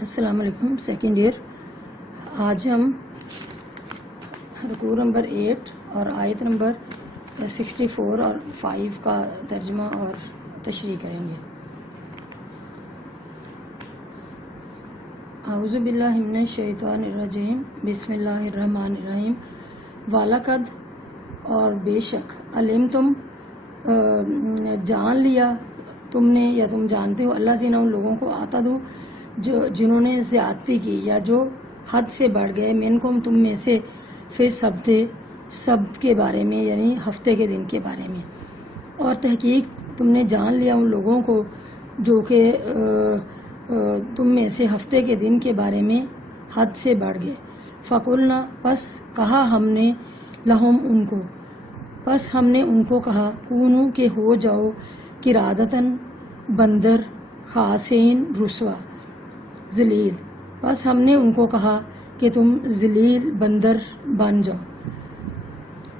السلام علیکم second year. آج ہم رکوع نمبر 8 اور آیت نمبر 64 اور 5 کا ترجمہ اور تشریح کریں گے. اعوذ باللہ من الشیطان الرجیم. بسم اللہ الرحمن الرحیم. وَلَقَدْ اور بے شک علم تم جان لیا تم نے یا تم جانتے ہو اللہ زینا ان لوگوں کو آتا دو جنہوں نے زیادتی کی یا جو حد سے بڑھ گئے منکم تم میں سے فی سبت کے بارے میں یعنی ہفتے کے دن کے بارے میں. اور تحقیق تم نے جان لیا ان لوگوں کو جو کہ تم میں سے ہفتے کے دن کے بارے میں حد سے بڑھ گئے. فَقُلْنَا پس کہا ہم نے لہم ان کو پس ہم نے ان کو کہا کونو کہ ہو جاؤ قرادتاً بندر خاسین رسوا ذلیل. بس ہم نے ان کو کہا کہ تم ذلیل بندر بن جاؤ.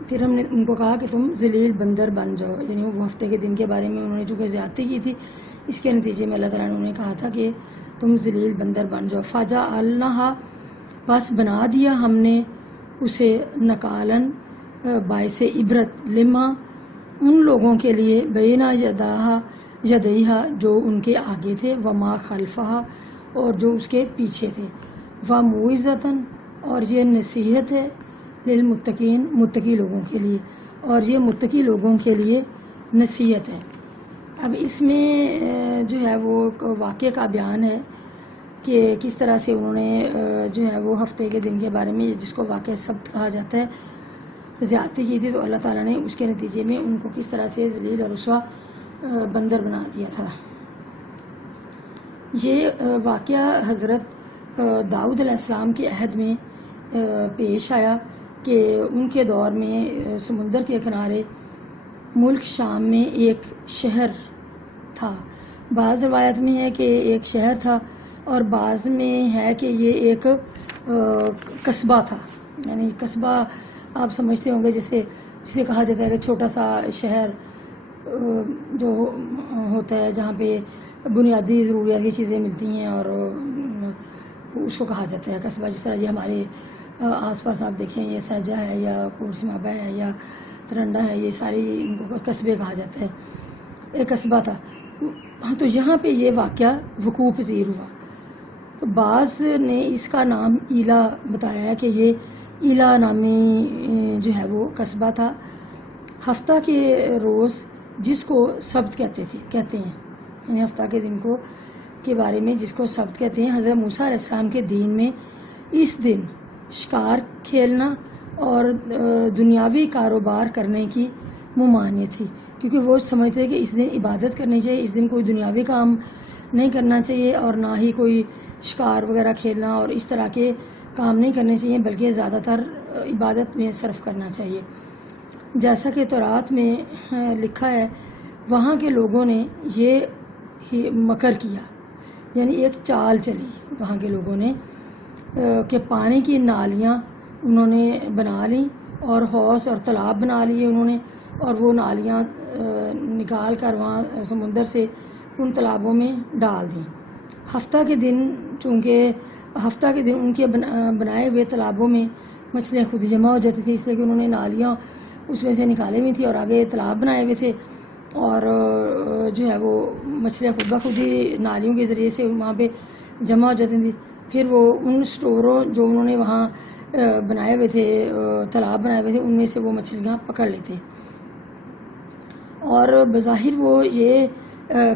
پھر ہم نے ان کو کہا کہ تم ذلیل بندر بن جاؤ یعنی وہ ہفتے کے دن کے بارے میں انہوں نے چونکہ زیادتی کی تھی اس کے نتیجے میں اللہ تعالیٰ نے انہیں کہا تھا کہ تم ذلیل بندر بن جاؤ. فَجَعَلْنَاهَا بس بنا دیا ہم نے اسے نکالن باعث عبرت لما ان لوگوں کے لیے بینا یدیہا جو ان کے آگے تھے وما خلفہا اور جو اس کے پیچھے تھے. وَمُوعِظَةً اور یہ نصیحت ہے للمتقین متقی لوگوں کے لیے اور یہ متقی لوگوں کے لیے نصیحت ہے. اب اس میں جو ہے وہ واقعے کا بیان ہے کہ کس طرح سے انہوں نے جو ہے وہ ہفتے کے دن کے بارے میں جس کو واقعہ سبت کہا جاتا ہے زیادتی کی تھی تو اللہ تعالیٰ نے اس کے نتیجے میں ان کو کس طرح سے ذلیل اور رسوا بندر بنا دیا تھا. یہ واقعہ حضرت داؤد علیہ السلام کے عہد میں پیش آیا کہ ان کے دور میں سمندر کے کنارے ملک شام میں ایک شہر تھا. بعض روایت میں ہے کہ ایک شہر تھا اور بعض میں ہے کہ یہ ایک قصبہ تھا. یعنی قصبہ آپ سمجھتے ہوں گے جسے کہا جاتا ہے کہ چھوٹا سا شہر جو ہوتا ہے جہاں پہ بنیادی ضروریات کی چیزیں ملتی ہیں اور اس کو کہا جاتا ہے قصبہ. جس طرح یہ ہمارے آس پاس آپ دیکھیں یہ سہجہ ہے یا کورسمابہ ہے یا ترنڈا ہے یہ ساری ان کو قصبے کہا جاتا ہے. ایک قصبہ تھا تو یہاں پہ یہ واقعہ وقوع پذیر ہوا. تو بعض نے اس کا نام ایلا بتایا ہے کہ یہ ایلا نامی جو ہے وہ قصبہ تھا. ہفتہ کے روز جس کو سبت کہتے ہیں یعنی ہفتہ کے دن کے بارے میں جس کو سبت کہتے ہیں. حضرت موسیٰ علیہ السلام کے دین میں اس دن شکار کھیلنا اور دنیاوی کاروبار کرنے کی ممانعت تھی کیونکہ وہ سمجھتے ہیں کہ اس دن عبادت کرنی چاہیے. اس دن کوئی دنیاوی کام نہیں کرنا چاہیے اور نہ ہی کوئی شکار وغیرہ کھیلنا اور اس طرح کے کام نہیں کرنے چاہیے بلکہ زیادہ تر عبادت میں صرف کرنا چاہیے. جیسا کہ تورات میں لکھا ہے وہاں کے لوگوں نے یہ ہی مکر کیا یعنی ایک چال چلی وہاں کے لوگوں نے کہ پانی کی نالیاں انہوں نے بنا لیں اور حوض اور تالاب بنا لیے انہوں نے اور وہ نالیاں نکال کر وہاں سمندر سے ان تالابوں میں ڈال دیں. ہفتہ کے دن چونکہ ہفتہ کے دن ان کے بنائے ہوئے تالابوں میں مچھلیاں خود ہی جمع ہو جاتی تھیں اس لیے کہ انہوں نے نالیاں اس میں سے نکالے ہوئی تھی اور آگے تالاب بنائے ہوئے تھے اور جو ہے وہ مچھلیاں خود بخود ہی نالیوں کے ذریعے سے وہاں پہ جمع ہو جاتی تھیں. پھر وہ ان سٹوروں جو انہوں نے وہاں بنائے ہوئے تھے تالاب بنائے ہوئے تھے ان میں سے وہ مچھلیاں پکڑ لیتے اور بظاہر وہ یہ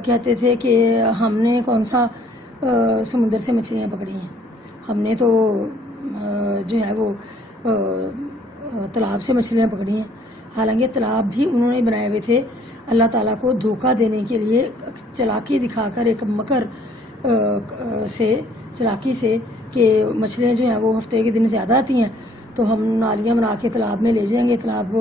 کہتے تھے کہ ہم نے کون سا سمندر سے مچھلیاں پکڑی ہیں ہم نے تو جو ہے وہ تالاب سے مچھلیاں پکڑی ہیں. حالانکہ تالاب بھی انہوں نے بنائے ہوئے تھے اللہ تعالیٰ کو دھوکہ دینے کے لیے چلاکی دکھا کر ایک مکر سے چلاکی سے کہ مچھلیاں جو ہیں وہ ہفتے کے دن زیادہ آتی ہیں تو ہم نالیاں بنا کے تالاب میں لے جائیں گے تالاب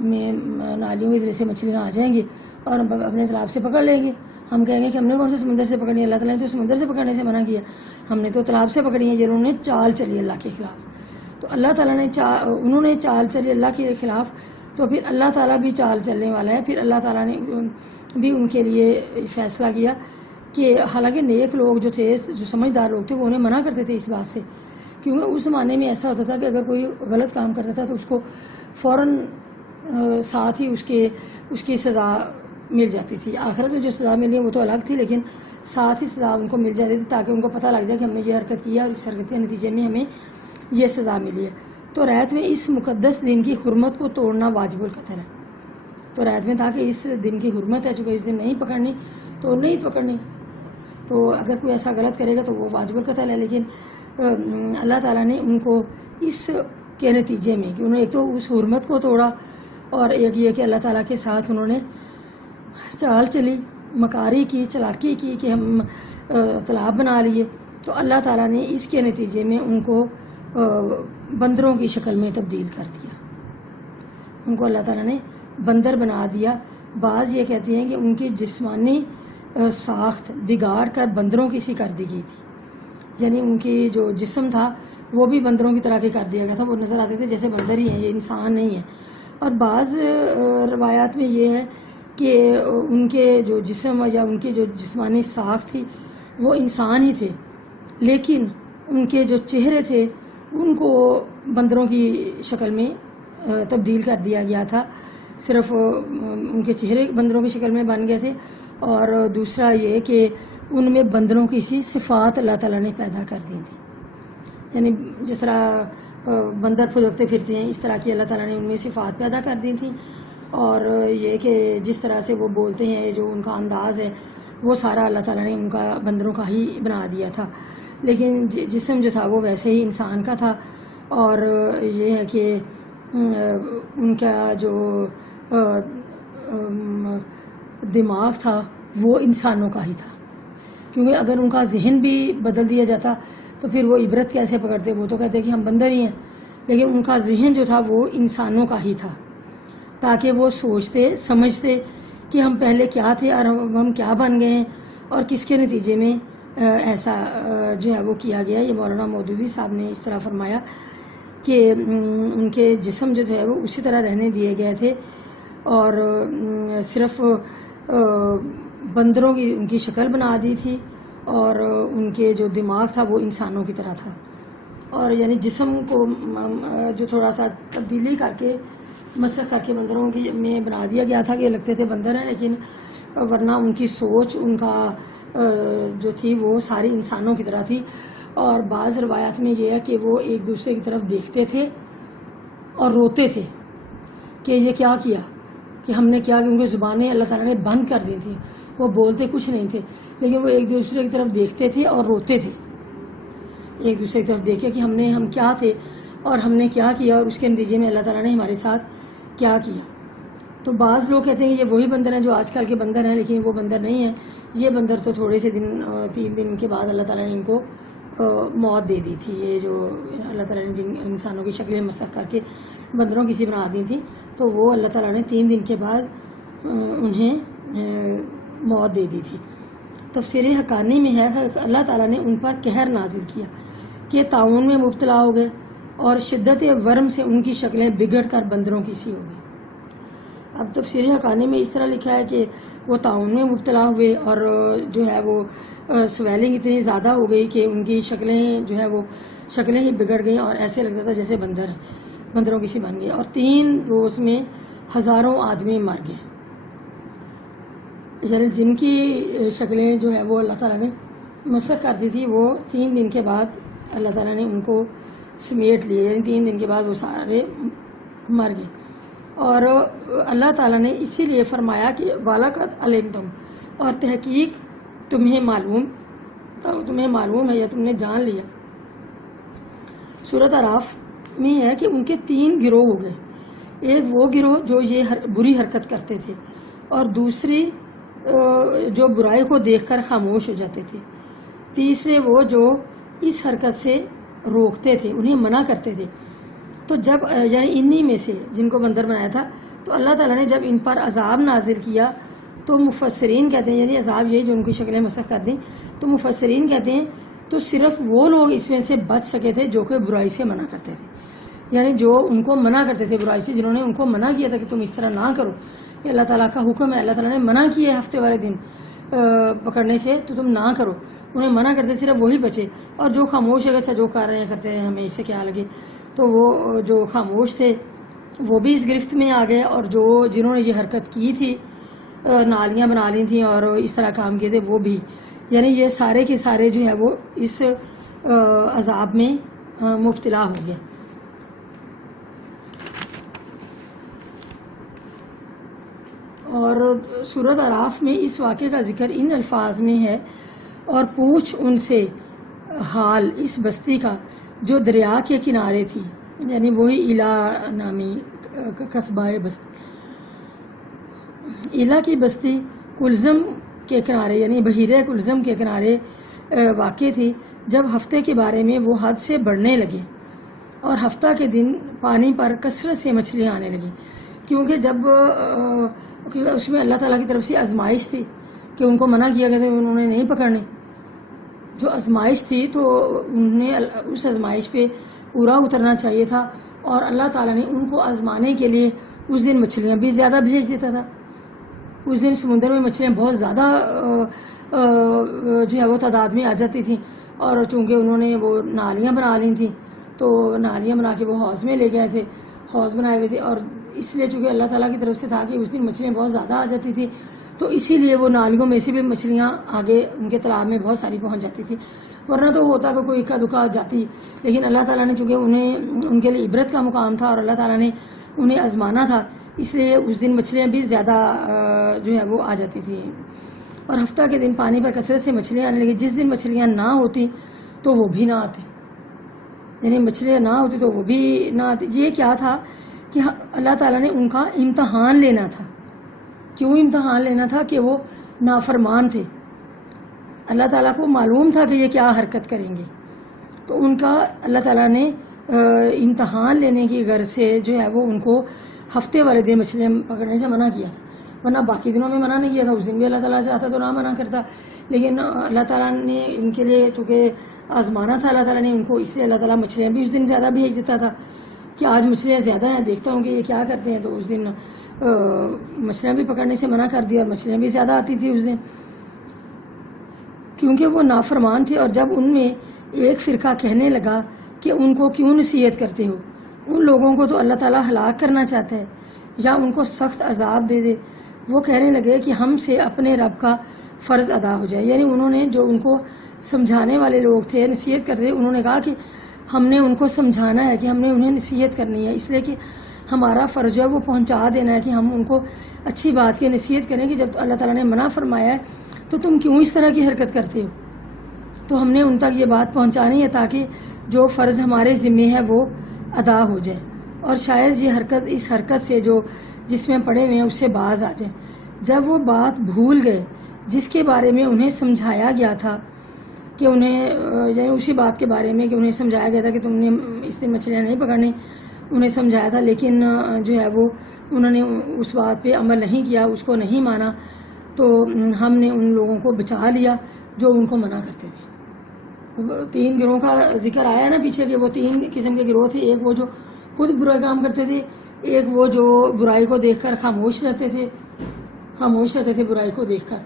میں نالیوں کے ذریعے سے مچھلیاں آ جائیں گی اور اپنے تالاب سے پکڑ لیں گے. ہم کہیں گے کہ ہم نے کون سے سمندر سے پکڑی ہے اللہ تعالیٰ نے تو سمندر سے پکڑنے سے منع کیا ہم نے تو تالاب سے پکڑی ہیں. جنہوں نے چال چلی اللہ کے خلاف تو اللہ تعالیٰ نے انہوں نے چال چلی اللہ کے خلاف تو پھر اللہ تعالیٰ بھی چال چلنے والا ہے. پھر اللہ تعالیٰ نے بھی ان کے لیے فیصلہ کیا کہ حالانکہ نیک لوگ جو تھے، جو سمجھدار لوگ تھے، وہ انہیں منع کرتے تھے اس بات سے، کیونکہ اس زمانے میں ایسا ہوتا تھا کہ اگر کوئی غلط کام کرتا تھا تو اس کو فوراً ساتھ ہی اس کی سزا مل جاتی تھی. آخرت میں جو سزا ملی وہ تو الگ تھی، لیکن ساتھ ہی سزا ان کو مل جاتی تھی تاکہ ان کو پتہ لگ جائے کہ ہم نے یہ حرکت کی ہے اور اس حرکت کے نتیجے میں ہمیں یہ سزا ملی ہے. تو رعیت میں اس مقدس دن کی حرمت کو توڑنا واجب القتل ہے. تو رعیت میں تھا کہ اس دن کی حرمت ہے، چونکہ اس دن نہیں پکڑنی تو نہیں پکڑنی، تو اگر کوئی ایسا غلط کرے گا تو وہ واجب القتل ہے. لیکن اللہ تعالیٰ نے ان کو اس کے نتیجے میں کہ انہوں نے ایک تو اس حرمت کو توڑا، اور ایک یہ کہ اللہ تعالیٰ کے ساتھ انہوں نے چال چلی، مکاری کی، چلاکی کی کہ ہم تالاب بنا لیے، تو اللہ تعالیٰ نے اس کے نتیجے میں ان کو بندروں کی شکل میں تبدیل کر دیا. ان کو اللہ تعالیٰ نے بندر بنا دیا. بعض یہ کہتے ہیں کہ ان کی جسمانی ساخت بگاڑ کر بندروں کی سی کر دی گئی تھی، یعنی ان کی جو جسم تھا وہ بھی بندروں کی طرح کے کر دیا گیا تھا، وہ نظر آتے تھے جیسے بندر ہی ہیں، یہ انسان نہیں ہے. اور بعض روایات میں یہ ہے کہ ان کے جو جسم یا ان کی جو جسمانی ساخت تھی وہ انسان ہی تھے، لیکن ان کے جو چہرے تھے ان کو بندروں کی شکل میں تبدیل کر دیا گیا تھا. صرف ان کے چہرے بندروں کی شکل میں بن گئے تھے، اور دوسرا یہ کہ ان میں بندروں کی سی صفات اللہ تعالیٰ نے پیدا کر دی تھی، یعنی جس طرح بندر پھدکتے پھرتے ہیں اس طرح کی اللہ تعالیٰ نے ان میں صفات پیدا کر دی تھیں. اور یہ کہ جس طرح سے وہ بولتے ہیں، جو ان کا انداز ہے، وہ سارا اللہ تعالیٰ نے ان کا بندروں کا ہی بنا دیا تھا، لیکن جسم جو تھا وہ ویسے ہی انسان کا تھا. اور یہ ہے کہ ان کا جو دماغ تھا وہ انسانوں کا ہی تھا، کیونکہ اگر ان کا ذہن بھی بدل دیا جاتا تو پھر وہ عبرت کیسے پکڑتے؟ وہ تو کہتے کہ ہم بندر ہی ہیں، لیکن ان کا ذہن جو تھا وہ انسانوں کا ہی تھا، تاکہ وہ سوچتے سمجھتے کہ ہم پہلے کیا تھے اور ہم کیا بن گئے ہیں اور کس کے نتیجے میں ایسا جو ہے وہ کیا گیا. یہ مولانا مودودی صاحب نے اس طرح فرمایا کہ ان کے جسم جو ہے وہ اسی طرح رہنے دیے گئے تھے، اور صرف بندروں کی ان کی شکل بنا دی تھی، اور ان کے جو دماغ تھا وہ انسانوں کی طرح تھا. اور یعنی جسم کو جو تھوڑا سا تبدیلی کر کے مسخ کر کے بندروں کی میں بنا دیا گیا تھا کہ لگتے تھے بندر ہیں، لیکن ورنہ ان کی سوچ ان کا جو تھی وہ ساری انسانوں کی طرح تھی. اور بعض روایات میں یہ ہے کہ وہ ایک دوسرے کی طرف دیکھتے تھے اور روتے تھے کہ یہ کیا کیا، کہ ہم نے کیا، کہ ان کی زبانیں اللہ تعالیٰ نے بند کر دی تھیں، وہ بولتے کچھ نہیں تھے، لیکن وہ ایک دوسرے کی طرف دیکھتے تھے اور روتے تھے، ایک دوسرے کی طرف دیکھے کہ ہم کیا تھے اور ہم نے کیا کیا، اور اس کے نتیجے میں اللہ تعالیٰ نے ہمارے ساتھ کیا کیا. تو بعض لوگ کہتے ہیں کہ یہ وہی بندر ہیں جو آج کل کے بندر ہیں، لیکن وہ بندر نہیں ہیں. یہ بندر تو تھوڑے سے دن 3 دن کے بعد اللہ تعالیٰ نے ان کو موت دے دی تھی. یہ جو اللہ تعالیٰ نے جن انسانوں کی شکلیں مسخ کر کے بندروں کی سی بنا دی تھی، تو وہ اللہ تعالیٰ نے 3 دن کے بعد انہیں موت دے دی تھی. تفسیر حقانی میں ہے اللہ تعالیٰ نے ان پر قہر نازل کیا کہ طاعون میں مبتلا ہو گئے اور شدت ورم سے ان کی شکلیں بگڑ کر بندروں کی سی ہو گئی. اب تفسیر حقانی میں اس طرح لکھا ہے کہ وہ طاعون میں مبتلا ہوئے اور جو ہے وہ سویلنگ اتنی زیادہ ہو گئی کہ ان کی شکلیں جو ہے وہ شکلیں ہی بگڑ گئیں اور ایسے لگتا تھا جیسے بندروں کی سی بن گئی. اور 3 روز میں ہزاروں آدمی مر گئے، یعنی جن کی شکلیں جو ہے وہ اللہ تعالیٰ نے مسخ کر دی تھی وہ 3 دن کے بعد اللہ تعالیٰ نے ان کو سمیٹ لیے، یعنی 3 دن کے بعد وہ سارے مر گئے. اور اللہ تعالیٰ نے اسی لیے فرمایا کہ وَلَقَدْ عَلِمْتُمْ، اور تحقیق تمہیں معلوم ہے یا تم نے جان لیا. سورۃ اعراف میں ہے کہ ان کے 3 گروہ ہو گئے. ایک وہ گروہ جو یہ بری حرکت کرتے تھے، اور دوسری جو برائی کو دیکھ کر خاموش ہو جاتے تھے. تیسرے وہ جو اس حرکت سے روکتے تھے، انہیں منع کرتے تھے. تو جب یعنی انہی میں سے جن کو بندر بنایا تھا، تو اللہ تعالیٰ نے جب ان پر عذاب نازل کیا تو مفسرین کہتے ہیں، یعنی عذاب یہ جو ان کی شکلیں مسخ کر دیں، تو مفسرین کہتے ہیں تو صرف وہ لوگ اس میں سے بچ سکے تھے جو کہ برائی سے منع کرتے تھے، یعنی جو ان کو منع کرتے تھے برائی سے، جنہوں نے ان کو منع کیا تھا کہ تم اس طرح نہ کرو، یہ اللہ تعالیٰ کا حکم ہے. اللہ تعالیٰ نے منع کیا ہے ہفتے والے دن پکڑنے سے تو تم نہ کرو. انہیں منع کرتے صرف وہی بچے, اور جو خاموش ہے اچھا جو کر رہے ہیں کرتے ہیں ہمیں اس سے کیا لگے. تو وہ جو خاموش تھے وہ بھی اس گرفت میں آ گئے, اور جنہوں نے یہ حرکت کی تھی, نالیاں بنا لی تھیں اور اس طرح کام کیے تھے, وہ بھی, یعنی یہ سارے کے سارے جو ہے وہ اس عذاب میں مبتلا ہو گئے. اور سورۃ اعراف میں اس واقعے کا ذکر ان الفاظ میں ہے, اور پوچھ ان سے حال اس بستی کا جو دریا کے کنارے تھی, یعنی وہی ایلا نامی قصبہ بستی. ایلا کی بستی کلزم کے کنارے یعنی بحیرہ کلزم کے کنارے واقع تھی. جب ہفتے کے بارے میں وہ حد سے بڑھنے لگے اور ہفتہ کے دن پانی پر کثرت سے مچھلیاں آنے لگیں, کیونکہ جب اس میں اللہ تعالیٰ کی طرف سے آزمائش تھی کہ ان کو منع کیا گیا تھا, انہوں نے نہیں پکڑنے. جو آزمائش تھی تو انہیں اس آزمائش پہ پورا اترنا چاہیے تھا, اور اللہ تعالیٰ نے ان کو آزمانے کے لیے اس دن مچھلیاں بھی زیادہ بھیج دیتا تھا. اس دن سمندر میں مچھلیاں بہت زیادہ جو ہے وہ تعداد میں آ جاتی تھیں, اور چونکہ انہوں نے وہ نالیاں بنا لی تھیں تو نالیاں بنا کے وہ حوض میں لے گئے تھے, حوض بنائے ہوئے تھے, اور اس لیے چونکہ اللہ تعالیٰ کی طرف سے تھا کہ اس دن مچھلیاں بہت زیادہ آ جاتی تھی, تو اسی لیے وہ نالیوں میں سے بھی مچھلیاں آگے ان کے تالاب میں بہت ساری پہنچ جاتی تھی. ورنہ تو ہوتا کہ کوئی اکا دکا جاتی, لیکن اللہ تعالیٰ نے چونکہ ان کے لیے عبرت کا مقام تھا اور اللہ تعالیٰ نے انہیں آزمانا تھا, اس لیے اس دن مچھلیاں بھی زیادہ جو ہے وہ آ جاتی تھیں. اور ہفتہ کے دن پانی پر کثرت سے مچھلیاں آنے لگی. جس دن مچھلیاں نہ ہوتی تو وہ بھی نہ آتے, یعنی مچھلیاں نہ ہوتی تو وہ بھی نہ آتی. یہ کیا تھا کہ اللہ تعالیٰ نے ان کا امتحان لینا تھا. کیوں امتحان لینا تھا؟ کہ وہ نافرمان تھے. اللہ تعالیٰ کو معلوم تھا کہ یہ کیا حرکت کریں گے, تو ان کا اللہ تعالیٰ نے امتحان لینے کی غرض سے جو ہے وہ ان کو ہفتے والے دن مچھلیاں پکڑنے سے منع کیا تھا. ورنہ باقی دنوں میں منع نہیں کیا تھا, اس دن بھی اللہ تعالیٰ چاہتا تو نہ منع کرتا, لیکن اللہ تعالیٰ نے ان کے لیے چونکہ آزمانا تھا اللہ تعالیٰ نے ان کو, اس لیے اللہ تعالیٰ مچھلیاں بھی اس دن زیادہ بھیج دیتا تھا کہ آج مچھلیاں زیادہ ہیں, دیکھتا ہوں کہ یہ کیا کرتے ہیں. تو اس دن مچھلیاں بھی پکڑنے سے منع کر دیا, اور مچھلیاں بھی زیادہ آتی تھی اس دن, کیونکہ وہ نافرمان تھے. اور جب ان میں ایک فرقہ کہنے لگا کہ ان کو کیوں نصیحت کرتے ہو, ان لوگوں کو تو اللہ تعالیٰ ہلاک کرنا چاہتا ہے یا ان کو سخت عذاب دے دے. وہ کہنے لگے کہ ہم سے اپنے رب کا فرض ادا ہو جائے. یعنی انہوں نے جو ان کو سمجھانے والے لوگ تھے, نصیحت کرتے, انہوں نے کہا کہ ہم نے ان کو سمجھانا ہے, کہ ہم نے انہیں نصیحت کرنی ہے, اس لیے کہ ہمارا فرض جو ہے وہ پہنچا دینا ہے کہ ہم ان کو اچھی بات کی نصیحت کریں کہ جب اللہ تعالیٰ نے منع فرمایا ہے تو تم کیوں اس طرح کی حرکت کرتے ہو. تو ہم نے ان تک یہ بات پہنچانی ہے تاکہ جو فرض ہمارے ذمے ہے وہ ادا ہو جائے, اور شاید یہ حرکت اس حرکت سے جو جس میں پڑے ہوئے ہیں اس سے باز آ جائیں. جب وہ بات بھول گئے جس کے بارے میں انہیں سمجھایا گیا تھا کہ انہیں یعنی اسی بات کے بارے میں کہ انہیں سمجھایا گیا تھا کہ تم نے اس دن مچھلیاں نہیں پکڑنی, انہیں سمجھایا تھا, لیکن جو ہے وہ انہوں نے اس بات پہ عمل نہیں کیا, اس کو نہیں مانا, تو ہم نے ان لوگوں کو بچا لیا جو ان کو منع کرتے تھے. 3 گروہوں کا ذکر آیا نا پیچھے کہ وہ 3 قسم کے گروہ تھے. ایک وہ جو خود برا کام کرتے تھے, ایک وہ جو برائی کو دیکھ کر خاموش رہتے تھے برائی کو دیکھ کر,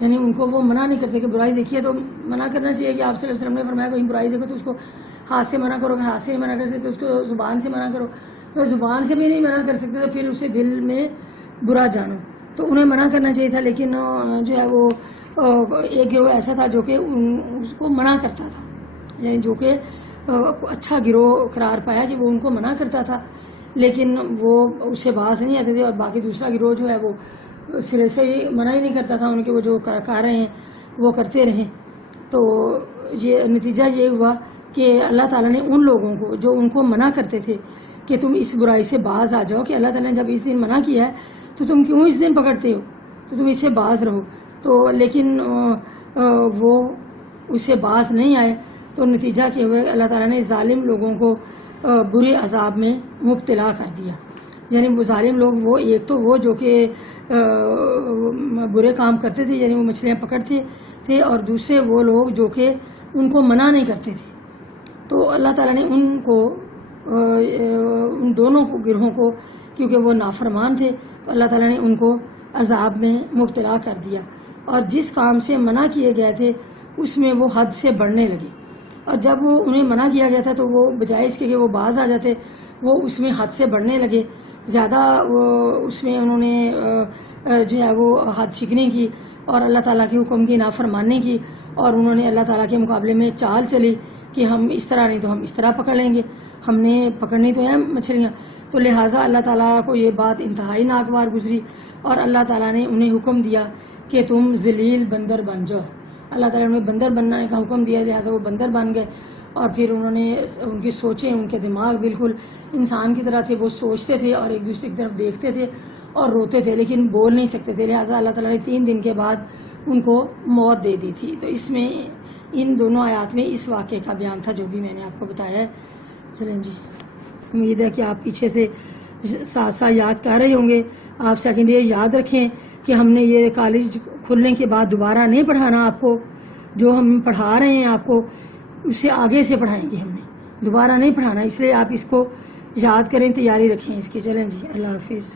یعنی ان کو وہ منع نہیں کرتے کہ برائی دیکھیے تو منع کرنا چاہیے. کہ آپ صلی اللہ علیہ وسلم نے فرمایا کہیں برائی دیکھو تو اس کو ہاتھ سے منع کرو, کہ ہاتھ سے منع کر سکتے تو اس کو زبان سے منع کرو, تو زبان سے بھی نہیں منع کر سکتے تو پھر اسے دل میں برا جانو. تو انہیں منع کرنا چاہیے تھا, لیکن جو ہے وہ ایک گروہ ایسا تھا جو کہ اس کو منع کرتا تھا, یعنی جو کہ اچھا گروہ قرار پایا کہ وہ ان کو منع کرتا تھا لیکن وہ اس سے باز نہیں آتے تھے. اور باقی دوسرا گروہ جو ہے وہ سرے سے ہی منع ہی نہیں کرتا تھا, ان کے وہ جو کر رہے ہیں وہ کرتے رہیں. تو یہ نتیجہ یہ ہوا کہ اللہ تعالیٰ نے ان لوگوں کو جو ان کو منع کرتے تھے کہ تم اس برائی سے باز آ جاؤ, کہ اللہ تعالیٰ نے جب اس دن منع کیا ہے تو تم کیوں اس دن پکڑتے ہو, تو تم اس سے باز رہو. تو لیکن وہ اس سے باز نہیں آئے, تو نتیجہ کیا ہوا اللہ تعالیٰ نے ظالم لوگوں کو برے عذاب میں مبتلا کر دیا. یعنی وہ ظالم لوگ وہ ایک تو وہ جو کہ برے کام کرتے تھے, یعنی وہ مچھلیاں پکڑتے تھے, اور دوسرے وہ لوگ جو کہ ان کو منع نہیں کرتے تھے. تو اللہ تعالیٰ نے ان کو ان دونوں گروہوں کو, کیونکہ وہ نافرمان تھے, تو اللہ تعالیٰ نے ان کو عذاب میں مبتلا کر دیا. اور جس کام سے منع کیے گئے تھے اس میں وہ حد سے بڑھنے لگے، اور جب وہ انہیں منع کیا گیا تھا تو وہ بجائے اس کے کہ وہ باز آ جاتے وہ اس میں حد سے بڑھنے لگے، زیادہ اس میں انہوں نے جو ہے وہ حد شکنی کی اور اللہ تعالیٰ کے حکم کی نافرمانی کی، اور انہوں نے اللہ تعالیٰ کے مقابلے میں چال چلی کہ ہم اس طرح نہیں تو ہم اس طرح پکڑ لیں گے، ہم نے پکڑنی تو ہیں مچھلیاں. تو لہٰذا اللہ تعالیٰ کو یہ بات انتہائی ناگوار گزری اور اللہ تعالیٰ نے انہیں حکم دیا کہ تم ذلیل بندر بن جاؤ. اللہ تعالیٰ نے بندر بننے کا حکم دیا، لہٰذا وہ بندر بن گئے. اور پھر انہوں نے ان کی سوچیں، ان کے دماغ بالکل انسان کی طرح تھے، وہ سوچتے تھے اور ایک دوسرے کی طرف دیکھتے تھے اور روتے تھے لیکن بول نہیں سکتے تھے. لہٰذا اللہ تعالیٰ نے 3 دن کے بعد ان کو موت دے دی تھی. تو اس میں ان دونوں آیات میں اس واقعے کا بیان تھا جو بھی میں نے آپ کو بتایا ہے. چلیں جی، امید ہے کہ آپ پیچھے سے ساتھ ساتھ یاد کر رہے ہوں گے. آپ سیکنڈ ایئر یاد رکھیں کہ ہم نے یہ کالج کھلنے کے بعد دوبارہ نہیں پڑھانا آپ کو، جو ہم پڑھا رہے ہیں آپ کو اس سے آگے سے پڑھائیں گے، ہم نے دوبارہ نہیں پڑھانا، اس لیے آپ اس کو یاد کریں، تیاری رکھیں اس کی. چلیں جی، اللہ حافظ.